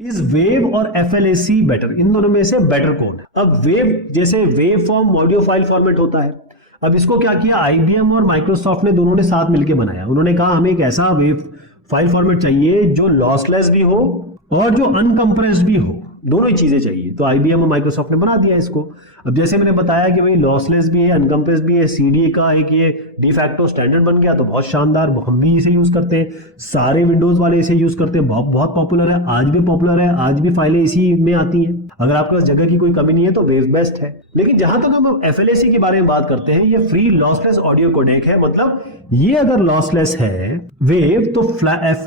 Is wave और एफएलएसी better? इन दोनों में से बेटर कौन है? अब वेव, जैसे wave form audio file format होता है, अब इसको क्या किया, आईबीएम और माइक्रोसॉफ्ट ने दोनों ने साथ मिलकर बनाया। उन्होंने कहा हमें एक ऐसा वेव फाइल फॉर्मेट चाहिए जो लॉसलेस भी हो और जो अनकंप्रेस्ड भी हो, दोनों ही चीजें चाहिए। तो आईबीएम और माइक्रोसॉफ्ट ने बना दिया इसको। अब जैसे मैंने बताया कि भाई लॉसलेस भी है, अनकंप्रेस्ड भी है, सीडीए का एक ये डिफैक्टो स्टैंडर्ड बन गया, तो बहुत शानदार, हम भी इसे यूज करते हैं, सारे विंडोज वाले इसे यूज करते हैं, बहुत बहुत पॉपुलर है, आज भी पॉपुलर है, आज भी फाइलें इसी में आती हैं। अगर आपके पास जगह की कोई कमी नहीं है तो वेव बेस्ट है। लेकिन जहां तक हम एफएलएसी के बारे में बात करते हैं, ये फ्री लॉसलेस ऑडियो कोडेक है, मतलब ये अगर लॉसलेस है वेव, तो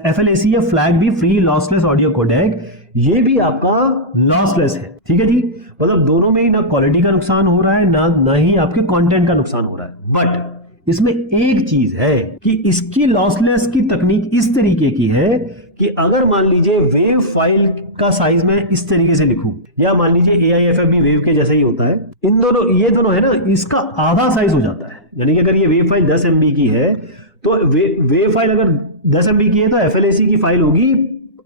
एफएलएसी या फ्लैग भी फ्री लॉसलेस ऑडियो कोडेक, ये भी आपका लॉसलेस है। ठीक है जी, मतलब दोनों में ही ना क्वालिटी का नुकसान हो रहा है, ना ही आपके कंटेंट का नुकसान हो रहा है। बट इसमें एक चीज है कि इसकी लॉसलेस की तकनीक इस तरीके की है कि अगर मान लीजिए वेव फाइल का साइज मैं इस तरीके से लिखूं, या मान लीजिए एआईएफएफ भी वेव के जैसा ही होता है, इन दोनों, ये दोनों है ना, इसका आधा साइज हो जाता है। यानी कि अगर ये वेव फाइल 10 MB की है, तो वेव फाइल अगर 10 MB की है, तो एफएलएसी की फाइल होगी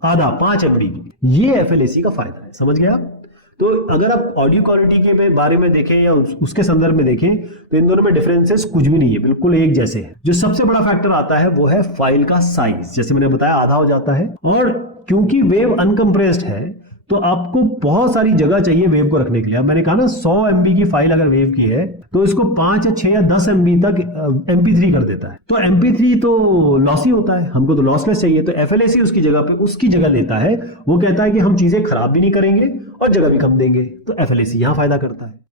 आधा, 5 MB की। ये एफएलएसी का फायदा है, समझ गए आप? तो अगर आप ऑडियो क्वालिटी के बारे में देखें या उसके संदर्भ में देखें, तो इन दोनों में डिफरेंसेस कुछ भी नहीं है, बिल्कुल एक जैसे हैं। जो सबसे बड़ा फैक्टर आता है वो है फाइल का साइज, जैसे मैंने बताया आधा हो जाता है। और क्योंकि वेव अनकंप्रेस्ड है, तो आपको बहुत सारी जगह चाहिए वेव को रखने के लिए। अब मैंने कहा ना 100 MB की फाइल अगर वेव की है, तो इसको 5 या 6 या 10 MB तक MP3 कर देता है। तो MP3 तो लॉसी होता है, हमको तो लॉसलेस चाहिए। तो एफएलएसी उसकी जगह पे उसकी जगह लेता है। वो कहता है कि हम चीजें खराब भी नहीं करेंगे और जगह भी कम देंगे, तो एफएलएसी यहां फायदा करता है।